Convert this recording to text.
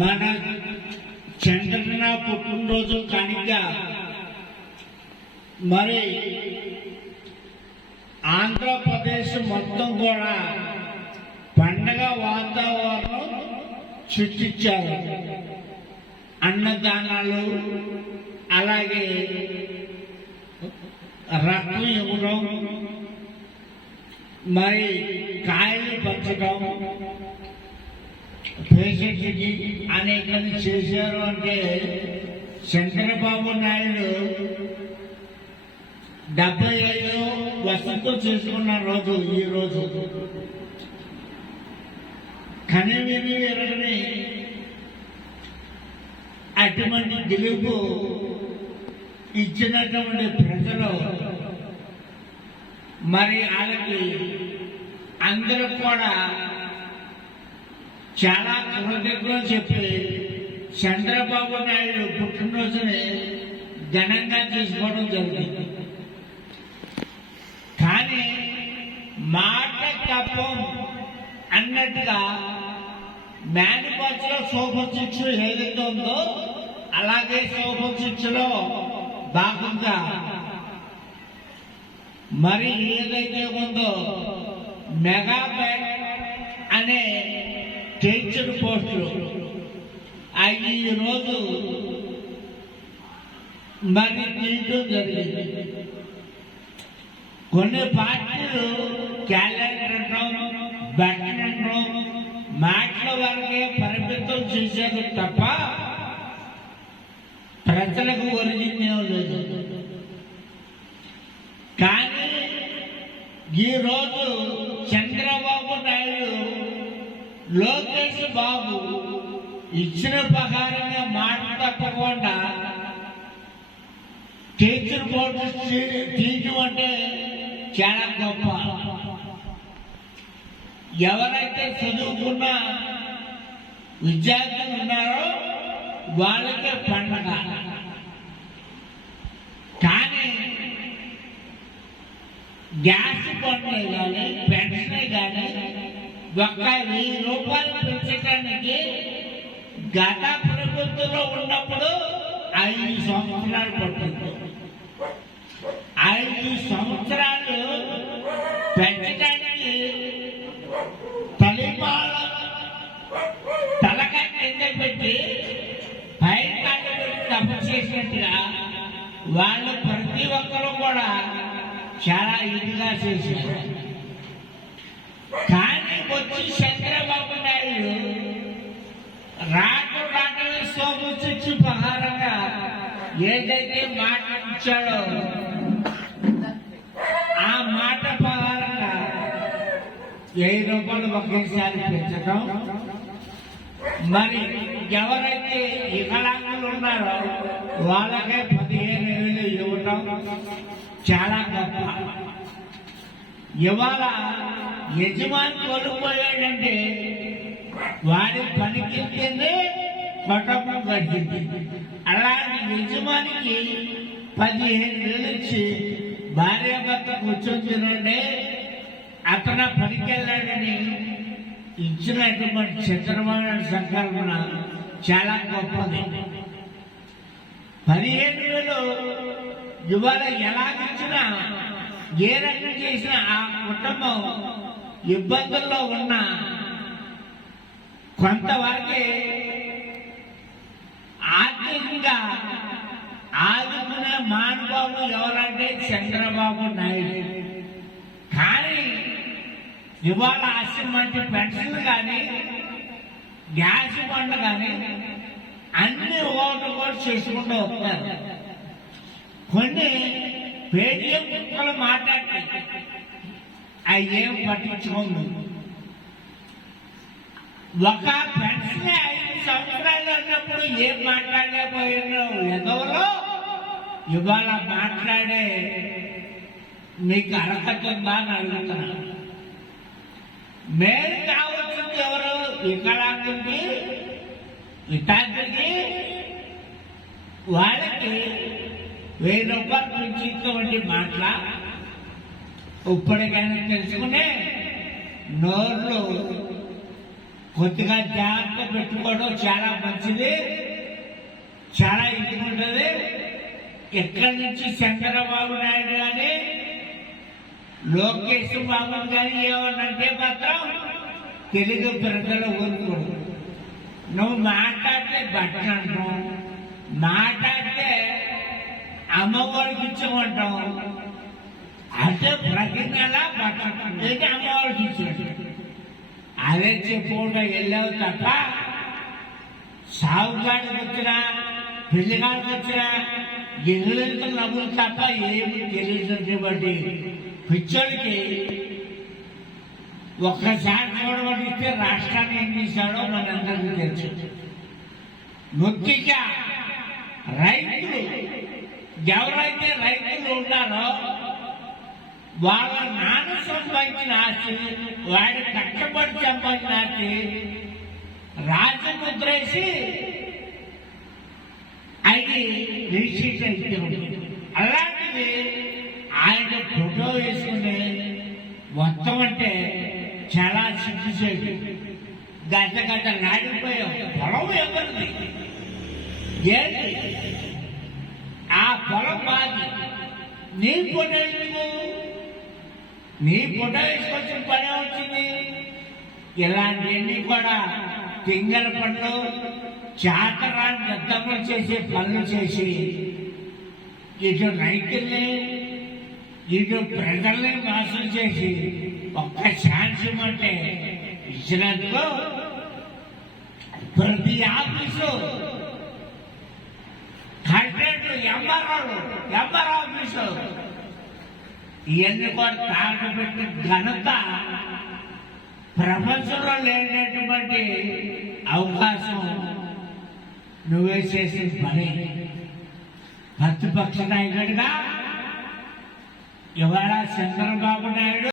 మన చంద్రన పుట్టినరోజు కనుక మరి ఆంధ్రప్రదేశ్ మొత్తం కూడా పండగ వాతావరణం సృష్టించారు. అన్నదానాలు, అలాగే రక్తం ఇవ్వడం, మరి కాయలు పంచడం, పేషెంట్కి అనేకలు చేశారు. అంటే చంద్రబాబు నాయుడు 75 వసంతో చేసుకున్న రోజు ఈ రోజు. కనివిని ఎరగని అటువంటి గెలుపు ఇచ్చినటువంటి ప్రజలు మరి వాళ్ళకి అందరూ కూడా చాలా కృతజ్ఞతలు చెప్పి చంద్రబాబు నాయుడు పుట్టినరోజుని ఘనంగా తీసుకోవడం జరిగింది. కానీ మాట తప్పం అన్నట్టుగా మేనిఫెస్టోలో సూపర్ 6 ఏదైతే ఉందో అలాగే సూపర్ 6లో భాగంగా మరి ఏదైతే ఉందో మెగా బ్యాంక్ అనే టీచర్ పోస్టులు అవి ఈరోజు మరి తీయటం జరిగింది. కొన్ని పార్టీలు క్యాలెండర్ అంటాం, బట్టలు అంటాం, మాటల వరకే పరిమితం చేసేది తప్ప ప్రజలకు ఒరిజిన్ లేదు. కానీ ఈరోజు చంద్రబాబు నాయుడు లోకేష్ బాబు ఇచ్చిన ప్రకారంగా మాట తప్పకుండా టీచర్ బోర్డు తీయటం అంటే చాలా గొప్ప. ఎవరైతే చదువుకున్న విద్యార్థులు ఉన్నారో వాళ్ళకే పండగ. కానీ గ్యాస్ బండ్లే కానీ పెన్షనే కానీ 1,000 రూపాయలు పెంచడానికి గత ప్రభుత్వంలో ఉన్నప్పుడు 5 సంవత్సరాలు పడుతుంది. 5 సంవత్సరాలు పెంచడానికి తలకాయ కింద పెట్టి పైన తప్పు చేసినట్టుగా వాళ్ళు ప్రతి ఒక్కరూ కూడా చాలా ఇదిగా చేశారు. కానీ వచ్చి చంద్రబాబు నాయుడు రాటమే సోమశిక్ష ప్రకారంగా ఏదైతే మాట ఇచ్చాడో ఆ మాట ప్రకారంగా 1000 రూపాయలు ఒకేసారి పెంచడం, మరి ఎవరైతే వికలాంగులు ఉన్నారో వాళ్ళకే 15,000 ఇవ్వటం చాలా గొప్ప. ఇవాళ యజమాని కోల్పోయాడంటే వాడి పనికి కుటుంబం గడిచింది. అలాంటి యజమానికి 15,000 ఇచ్చి భార్య భర్త కూర్చొని తినండి అతను పనికి వెళ్ళాడని ఇచ్చినటువంటి చంద్రబాబు సంకల్పన చాలా గొప్పది. 15,000 ఇవాళ ఎలాగిచ్చినా ఏ రకం చేసినా ఆ కుటుంబం ఇబ్బందుల్లో ఉన్నా కొంతవరకే ఆర్థికంగా ఆదుకునే మానవులు ఎవరంటే చంద్రబాబు నాయుడు. కానీ ఇవాళ మంచి పెన్షన్లు కానీ గ్యాస్ బండ్ కానీ అన్ని ఓట్లు కూడా చేసుకుంటూ వస్తారు. కొన్ని పేటీఎం కుక్కలు మాట్లాడి అవి ఏం పట్టించుకోండి. ఒక పెన్షన్ 5 సంవత్సరాలు అన్నప్పుడు ఏం మాట్లాడలేకపోయినా ఎదవలో ఇవాళ మాట్లాడే మీకు అర్హత ఉందా అని అడుగుతున్నాను. మేలు కావాల్సింది ఎవరు? వికలాంగుడికి, వితాంతుడికి, వాళ్ళకి 1000 రూపాయలు పెంచినటువంటి మాటల ఇప్పటికైనా తెలుసుకునే నోర్లు కొద్దిగా జాగ్రత్త పెట్టుకోవడం చాలా మంచిది, చాలా ఇది ఉంటుంది. ఎక్కడి నుంచి చంద్రబాబు నాయుడు కానీ లోకేష్ బాబు కానీ ఏమన్నంటే మాత్రం తెలుగు ప్రజలు ఊరుకోరు. నువ్వు మాట్లాడితే బట్టలు అంటాం, మాట్లాడితే అమ్మవారికి ఇచ్చామంటాం. అంటే ప్రతి నెల బట్టలు అమ్మవారికి ఇచ్చాడు. అదే చెప్పుకుంటా వెళ్ళావు తప్ప సాగుగాడికి వచ్చినా పెళ్లిగాడికి వచ్చినా ఎదురెంత నవ్వులు తప్ప ఏమి తెలియదు. పిచ్చోడికి ఒక్కసారి చూడబడిస్తే రాష్ట్రాన్ని ఏం చేశాడో మనందరికీ తెలుసు. ముఖ్యంగా రైతులు ఎవరైతే రైతులు ఉన్నారో వాళ్ళ నాన్న సంపాదించిన ఆస్తి, వాడి కష్టపడి సంపాదించిన ఆస్తి రాజముద్రేసి అది రిజిస్ట్రేషన్ ఇచ్చేవాడు. అలాంటిది ఆయన ఫోటో వేసుకుని మొత్తం అంటే చాలా సిగ్గుసేది. గత నాడిపోయాం. పొలం ఎవరిది ఏంటి? ఆ పొలం బాధి నీ ఫోటో ఎందుకు? నీ ఫోటో వేసుకొచ్చిన పని వచ్చింది. ఇలాంటివన్నీ కూడా తింగల పనులు, చాతరాన్ని దత్తములు చేసే పనులు చేసి ఇటు రైతుల్ని ఇటు ప్రజల్ని మోసం చేసి ఒక్క ఛాన్స్ ఇవ్వమంటే ఇచ్చినందుకు ప్రతి ఆఫీసు కలెక్టరేట్ ఎంఆర్ ఆఫీసు ఇవన్నీ కూడా తాకపెట్టిన ఘనత ప్రపంచంలో లేనటువంటి అవకాశం నువ్వే చేసిన పని. ప్రతిపక్ష నాయకుడిగా ఇవాళ చంద్రబాబు నాయుడు